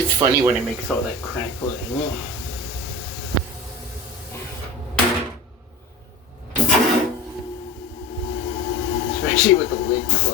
It's funny when it makes all that crackling. Especially with the lid closed.